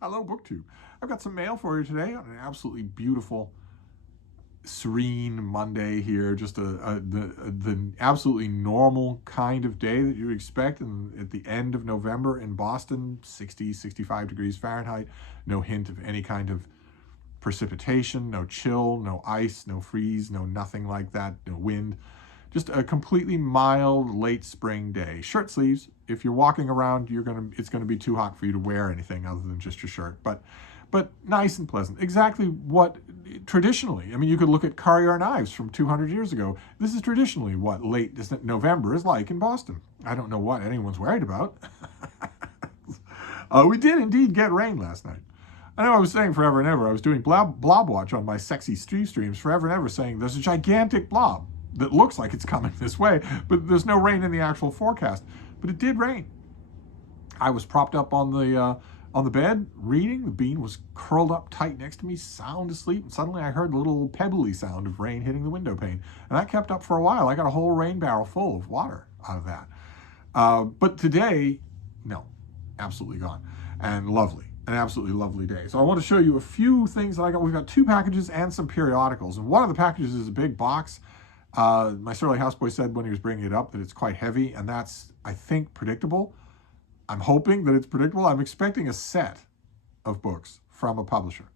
Hello, BookTube. I've got some mail for you today on an absolutely beautiful, serene Monday here. Just the absolutely normal kind of day that you expect at the end of November in Boston, 60, 65 degrees Fahrenheit. No hint of any kind of precipitation, no chill, no ice, no freeze, no nothing like that, no wind. Just a completely mild late spring day. Shirt sleeves. If you're walking around, it's gonna be too hot for you to wear anything other than just your shirt. But nice and pleasant. Exactly what traditionally. I mean, you could look at Carrier knives from 200 years ago. This is traditionally what late November is like in Boston. I don't know what anyone's worried about. We did indeed get rain last night. I know I was saying forever and ever. I was doing blob watch on my sexy Steve streams forever and ever, saying there's a gigantic blob that looks like it's coming this way, but there's no rain in the actual forecast. But it did rain. I was propped up on the bed reading. The bean was curled up tight next to me, sound asleep, and suddenly I heard the little pebbly sound of rain hitting the window pane, and that kept up for a while. I got a whole rain barrel full of water out of that. But today, no, absolutely gone, and lovely. An absolutely lovely day. So I want to show you a few things that I got. We've got 2 packages and some periodicals, and one of the packages is a big box. My surly houseboy said when he was bringing it up that it's quite heavy, and that's, I think, predictable. I'm hoping that it's predictable. I'm expecting a set of books from a publisher,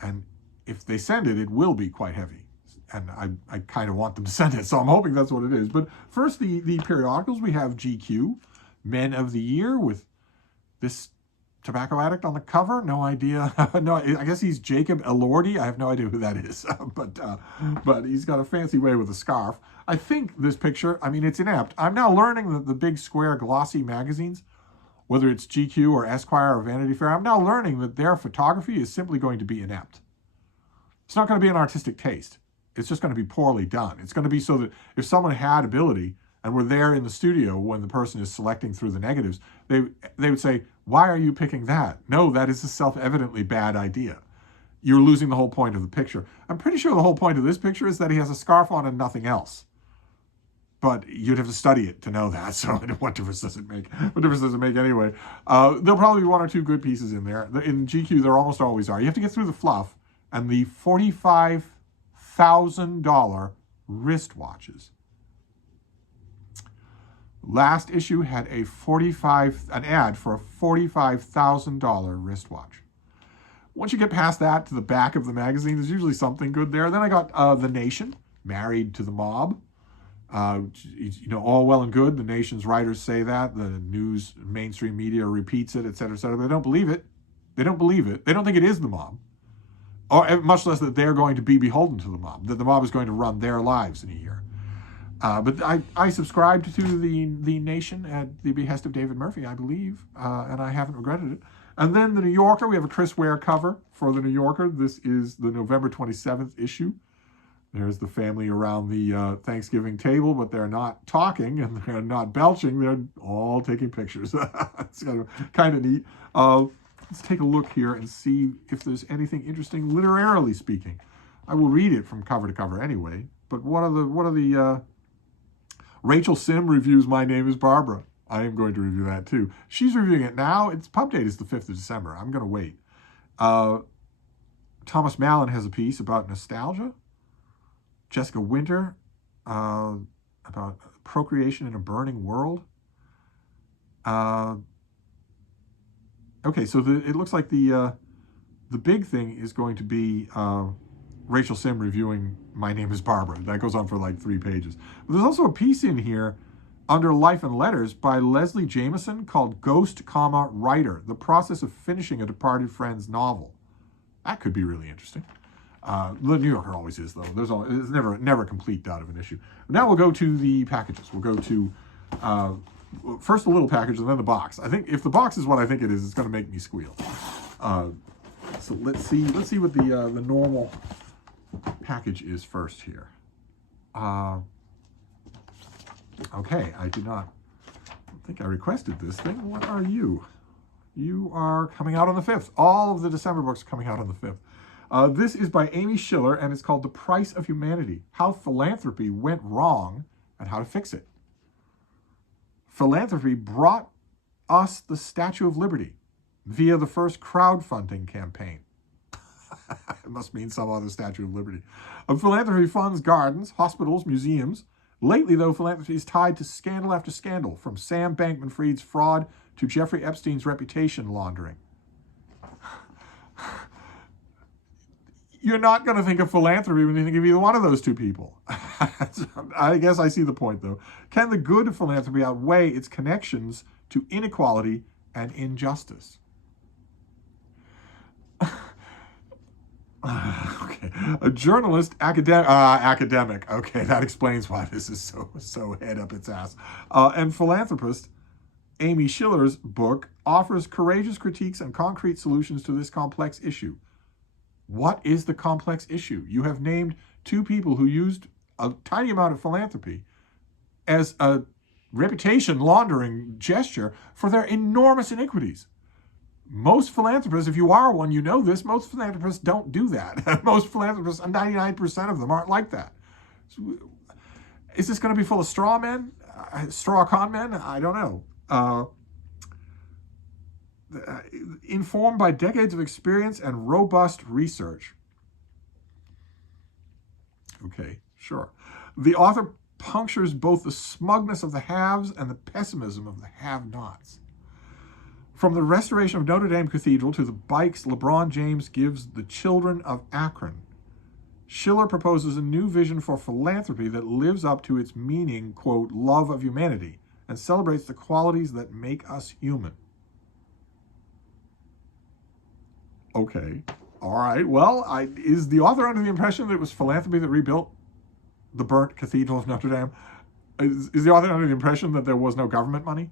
and if they send it, it will be quite heavy, and I kind of want them to send it, so I'm hoping that's what it is. But first, the periodicals. We have GQ, Men of the Year, with this tobacco addict on the cover. No idea. No, I guess he's Jacob Elordi. I have no idea who that is, but he's got a fancy way with a scarf. I think this picture, I mean, it's inept. I'm now learning that the big square glossy magazines, whether it's GQ or Esquire or Vanity Fair, I'm now learning that their photography is simply going to be inept. It's not going to be an artistic taste. It's just going to be poorly done. It's going to be so that if someone had ability and were there in the studio when the person is selecting through the negatives, they would say, why are you picking that? No, that is a self-evidently bad idea. You're losing the whole point of the picture. I'm pretty sure the whole point of this picture is that he has a scarf on and nothing else. But you'd have to study it to know that, so what difference does it make? What difference does it make anyway? There'll probably be 1 or 2 good pieces in there. In GQ, there almost always are. You have to get through the fluff and the $45,000 wristwatches. Last issue had an ad for a $45,000 wristwatch. Once you get past that to the back of the magazine, there's usually something good there. Then I got The Nation, Married to the Mob. All well and good. The Nation's writers say that. The news, mainstream media repeats it, et cetera, but they don't believe it. They don't believe it. They don't think it is the mob. Or much less that they're going to be beholden to the mob, that the mob is going to run their lives in a year. But I subscribed to the Nation at the behest of David Murphy, I believe, and I haven't regretted it. And then the New Yorker, we have a Chris Ware cover for the New Yorker. This is the November 27th issue. There's the family around the Thanksgiving table, but they're not talking and they're not belching. They're all taking pictures. It's kind of neat. Let's take a look here and see if there's anything interesting, literarily speaking. I will read it from cover to cover anyway. But what are the Rachel Sim reviews My Name is Barbara. I am going to review that too. She's reviewing it now. Its pub date is the 5th of December. I'm going to wait. Thomas Mallon has a piece about nostalgia. Jessica Winter about procreation in a burning world. Okay, so it looks like the big thing is going to be Rachel Sim reviewing My Name is Barbara. That goes on for like 3 pages. But there's also a piece in here under Life and Letters by Leslie Jameson called Ghost, Writer, The Process of Finishing a Departed Friend's Novel. That could be really interesting. The New Yorker always is, though. It's never complete out of an issue. Now we'll go to the packages. We'll go to first the little package and then the box. I think if the box is what I think it is, it's going to make me squeal. So let's see what the normal package is first here. Okay, I think I requested this thing. What are you? You are coming out on the 5th. All of the December books are coming out on the 5th. This is by Amy Schiller, and it's called The Price of Humanity, How Philanthropy Went Wrong and How to Fix It. Philanthropy brought us the Statue of Liberty. via the first crowdfunding campaign. It must mean some other Statue of Liberty. Philanthropy funds gardens, hospitals, museums. Lately, though, philanthropy is tied to scandal after scandal, from Sam Bankman-Fried's fraud to Jeffrey Epstein's reputation laundering. You're not going to think of philanthropy when you think of either one of those two people. I guess I see the point, though. Can the good of philanthropy outweigh its connections to inequality and injustice? Okay, a journalist, academic. Okay, that explains why this is so head up its ass. And philanthropist Amy Schiller's book offers courageous critiques and concrete solutions to this complex issue. What is the complex issue? You have named two people who used a tiny amount of philanthropy as a reputation laundering gesture for their enormous iniquities. Most philanthropists, if you are one, you know this, most philanthropists don't do that. Most philanthropists, 99% of them aren't like that. Is this going to be full of straw men? Straw con men? I don't know. Informed by decades of experience and robust research. Okay, sure. The author punctures both the smugness of the haves and the pessimism of the have-nots. From the restoration of Notre Dame Cathedral to the bikes LeBron James gives the children of Akron, Schiller proposes a new vision for philanthropy that lives up to its meaning, quote, love of humanity, and celebrates the qualities that make us human. Okay, all right. Well, is the author under the impression that it was philanthropy that rebuilt the burnt Cathedral of Notre Dame? Is the author under the impression that there was no government money?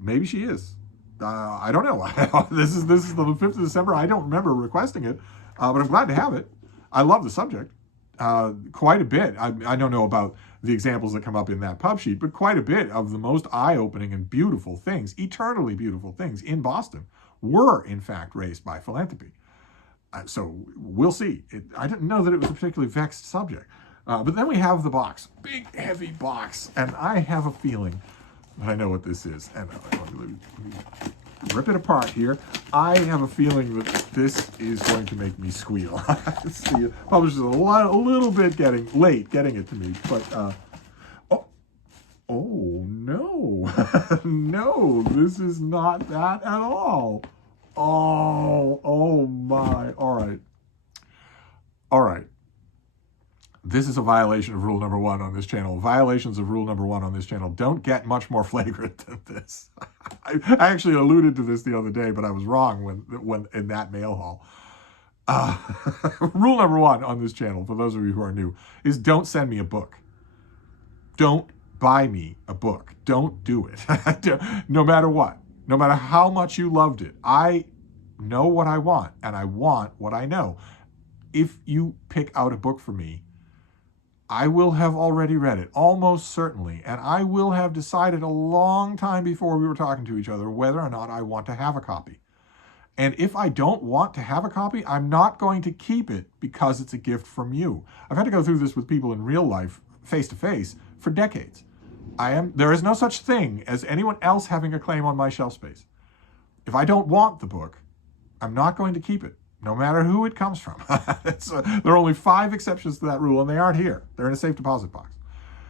Maybe she is. I don't know. This is the 5th of December. I don't remember requesting it, but I'm glad to have it. I love the subject quite a bit. I don't know about the examples that come up in that pub sheet, but quite a bit of the most eye-opening and beautiful things, eternally beautiful things in Boston were, in fact, raised by philanthropy. So we'll see. I didn't know that it was a particularly vexed subject. But then we have the box, big, heavy box, and I have a feeling that I know what this is. And let me rip it apart here. I have a feeling that this is going to make me squeal. The publisher's a little bit getting it to me, but oh no, no, this is not that at all. Oh my, all right. This is a violation of rule number 1 on this channel. Violations of rule number 1 on this channel don't get much more flagrant than this. I actually alluded to this the other day, but I was wrong when in that mail haul. Rule number 1 on this channel, for those of you who are new, is don't send me a book. Don't buy me a book. Don't do it. No matter what. No matter how much you loved it. I know what I want, and I want what I know. If you pick out a book for me, I will have already read it, almost certainly, and I will have decided a long time before we were talking to each other whether or not I want to have a copy. And if I don't want to have a copy, I'm not going to keep it because it's a gift from you. I've had to go through this with people in real life, face to face, for decades. There is no such thing as anyone else having a claim on my shelf space. If I don't want the book, I'm not going to keep it, no matter who it comes from. There are only 5 exceptions to that rule, and they aren't here. They're in a safe deposit box.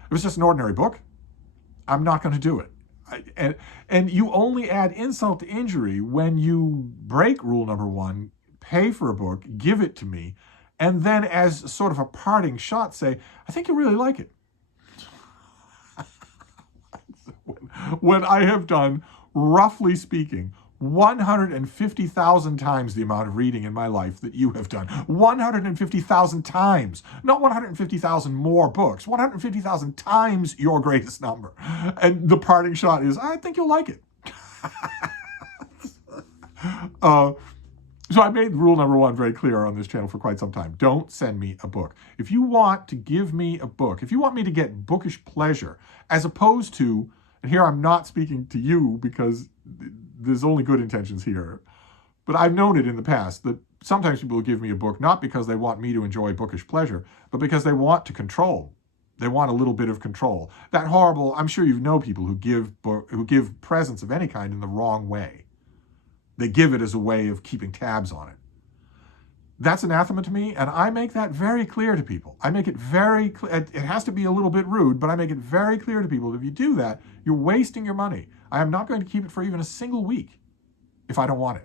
If it's just an ordinary book, I'm not going to do it. And you only add insult to injury when you break rule number 1, pay for a book, give it to me, and then as sort of a parting shot say, I think you'll really like it. When I have done, roughly speaking, 150,000 times the amount of reading in my life that you have done. 150,000 times. Not 150,000 more books. 150,000 times your greatest number. And the parting shot is, I think you'll like it. So I made rule number 1 very clear on this channel for quite some time. Don't send me a book. If you want to give me a book, if you want me to get bookish pleasure, as opposed to, and here I'm not speaking to you because there's only good intentions here, but I've known it in the past that sometimes people will give me a book not because they want me to enjoy bookish pleasure, but because they want to control. They want a little bit of control. That horrible, I'm sure you know people who give presents of any kind in the wrong way. They give it as a way of keeping tabs on it. That's anathema to me, and I make that very clear to people. I make it very clear. It has to be a little bit rude, but I make it very clear to people that if you do that, you're wasting your money. I am not going to keep it for even a single week if I don't want it.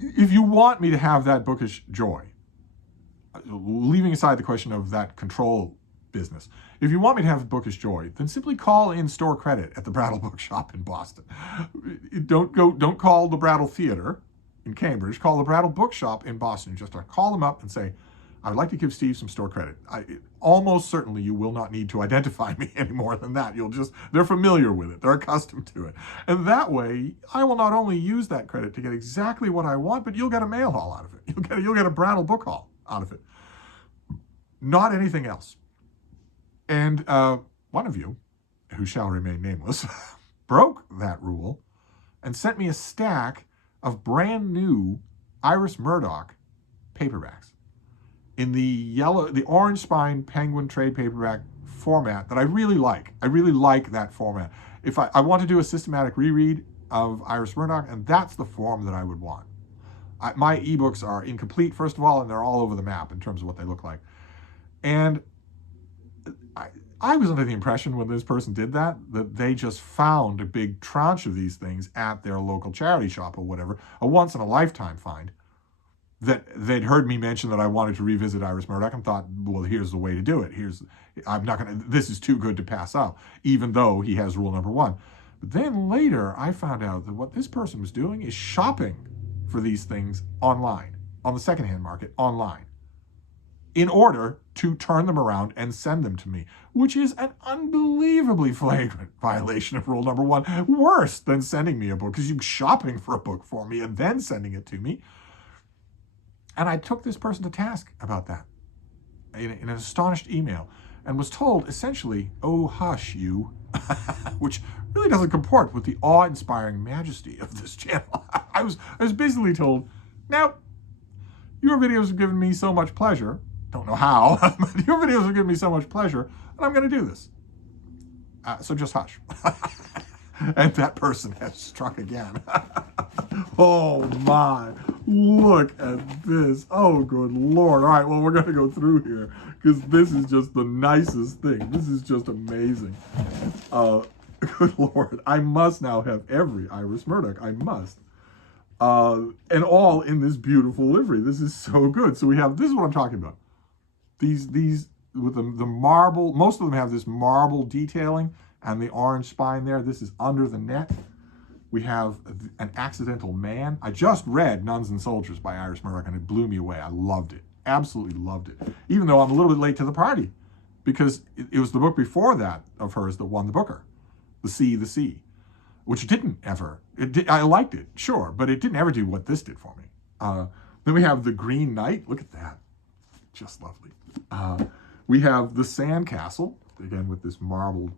If you want me to have that bookish joy, leaving aside the question of that control business, if you want me to have bookish joy, then simply call in store credit at the Brattle Bookshop in Boston. Don't call the Brattle Theater in Cambridge. Call the Brattle Bookshop in Boston. Just call them up and say, I'd like to give Steve some store credit. Almost certainly you will not need to identify me any more than that. They're familiar with it. They're accustomed to it. And that way, I will not only use that credit to get exactly what I want, but you'll get a mail haul out of it. You'll get a Brattle book haul out of it. Not anything else. And one of you, who shall remain nameless, broke that rule and sent me a stack of brand new Iris Murdoch paperbacks in the orange spine penguin trade paperback format that I really like. I really like that format. If I want to do a systematic reread of Iris Murdoch, and that's the form that I would want. My ebooks are incomplete, first of all, and they're all over the map in terms of what they look like. And I was under the impression when this person did that they just found a big tranche of these things at their local charity shop or whatever, a once-in-a-lifetime find, that they'd heard me mention that I wanted to revisit Iris Murdoch and thought, well, here's the way to do it. This is too good to pass up, even though he has rule number 1. But then later, I found out that what this person was doing is shopping for these things online, on the secondhand market, online, in order to turn them around and send them to me, which is an unbelievably flagrant violation of rule number 1, worse than sending me a book, because you're shopping for a book for me and then sending it to me. And I took this person to task about that in an astonished email and was told essentially, oh, hush, you, which really doesn't comport with the awe-inspiring majesty of this channel. I was basically told, now, your videos have given me so much pleasure, don't know how, but your videos have given me so much pleasure, and I'm going to do this. So just hush. And that person has struck again. Oh my, look at this. Oh, good Lord. All right, well, we're going to go through here because this is just the nicest thing. This is just amazing. Good Lord. I must now have every Iris Murdoch. I must. And all in this beautiful livery. This is so good. So this is what I'm talking about. These with the marble, most of them have this marble detailing and the orange spine there. This is under the net. We have an accidental man. I just read Nuns and Soldiers by Iris Murdoch, and it blew me away. I loved it. Absolutely loved it. Even though I'm a little bit late to the party, because it was the book before that of hers that won the Booker, The Sea, which didn't ever. I liked it, sure, but it didn't ever do what this did for me. Then we have The Green Knight. Look at that. Just lovely. We have The Sandcastle, again with this marbled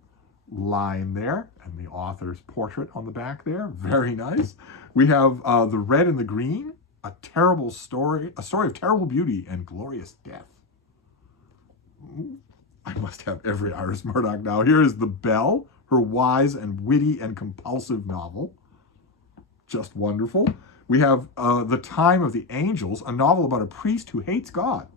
line there, and the author's portrait on the back there. Very nice. We have The Red and the Green, a story of terrible beauty and glorious death. I must have every Iris Murdoch now. Here is The Bell, her wise and witty and compulsive novel. Just wonderful. We have The Time of the Angels, a novel about a priest who hates God.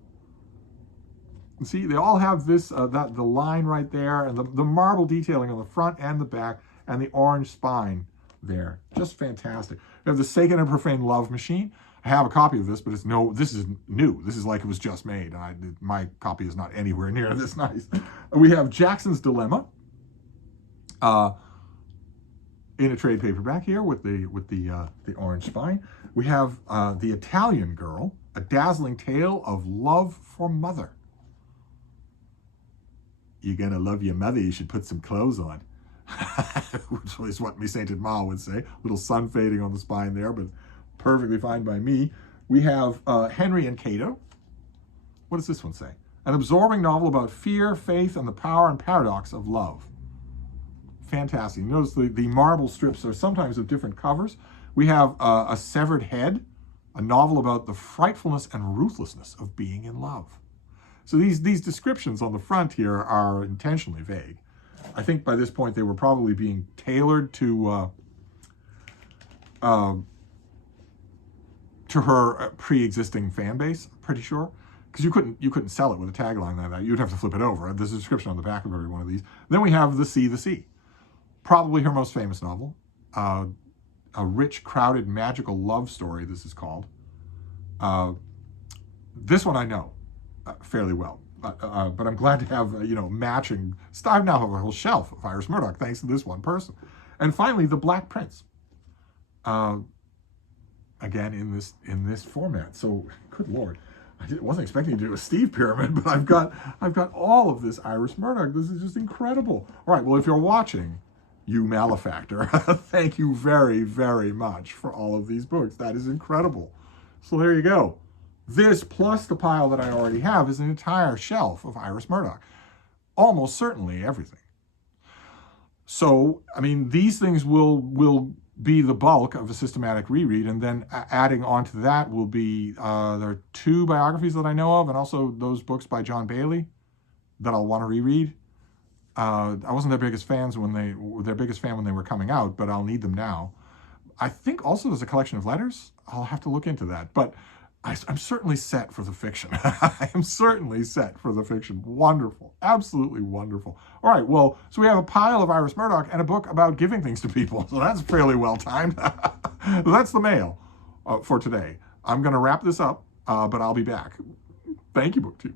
See, they all have this, the line right there, and the marble detailing on the front and the back, and the orange spine there. Just fantastic. We have The Sacred and Profane Love Machine. I have a copy of this, but this is new. This is like it was just made. My copy is not anywhere near this nice. We have Jackson's Dilemma in a trade paperback here with the orange spine. We have The Italian Girl, a dazzling tale of love for mother. You're going to love your mother, you should put some clothes on. Which is what me sainted Ma would say. Little sun fading on the spine there, but perfectly fine by me. We have Henry and Cato. What does this one say? An absorbing novel about fear, faith, and the power and paradox of love. Fantastic. Notice the marble strips are sometimes of different covers. We have A Severed Head, a novel about the frightfulness and ruthlessness of being in love. So these descriptions on the front here are intentionally vague. I think by this point they were probably being tailored to her pre-existing fan base, I'm pretty sure. Because you couldn't sell it with a tagline like that. You'd have to flip it over. There's a description on the back of every one of these. Then we have The Sea. Probably her most famous novel. A rich, crowded, magical love story, this is called. This one I know fairly well. But I'm glad to have, matching. I now have a whole shelf of Iris Murdoch thanks to this one person. And finally, The Black Prince. Again, in this format. So, good Lord. I wasn't expecting to do a Steve pyramid, but I've got all of this Iris Murdoch. This is just incredible. All right, well, if you're watching, you malefactor, thank you very, very much for all of these books. That is incredible. So there you go. This, plus the pile that I already have, is an entire shelf of Iris Murdoch. Almost certainly everything. So, I mean, these things will be the bulk of a systematic reread, and then adding on to that will be, there are 2 biographies that I know of, and also those books by John Bailey that I'll want to reread. I wasn't their biggest fan when they were coming out, but I'll need them now. I think also there's a collection of letters. I'll have to look into that, but I'm certainly set for the fiction. I am certainly set for the fiction. Wonderful. Absolutely wonderful. All right, well, so we have a pile of Iris Murdoch and a book about giving things to people. So that's fairly well timed. That's the mail for today. I'm going to wrap this up, but I'll be back. Thank you, BookTube.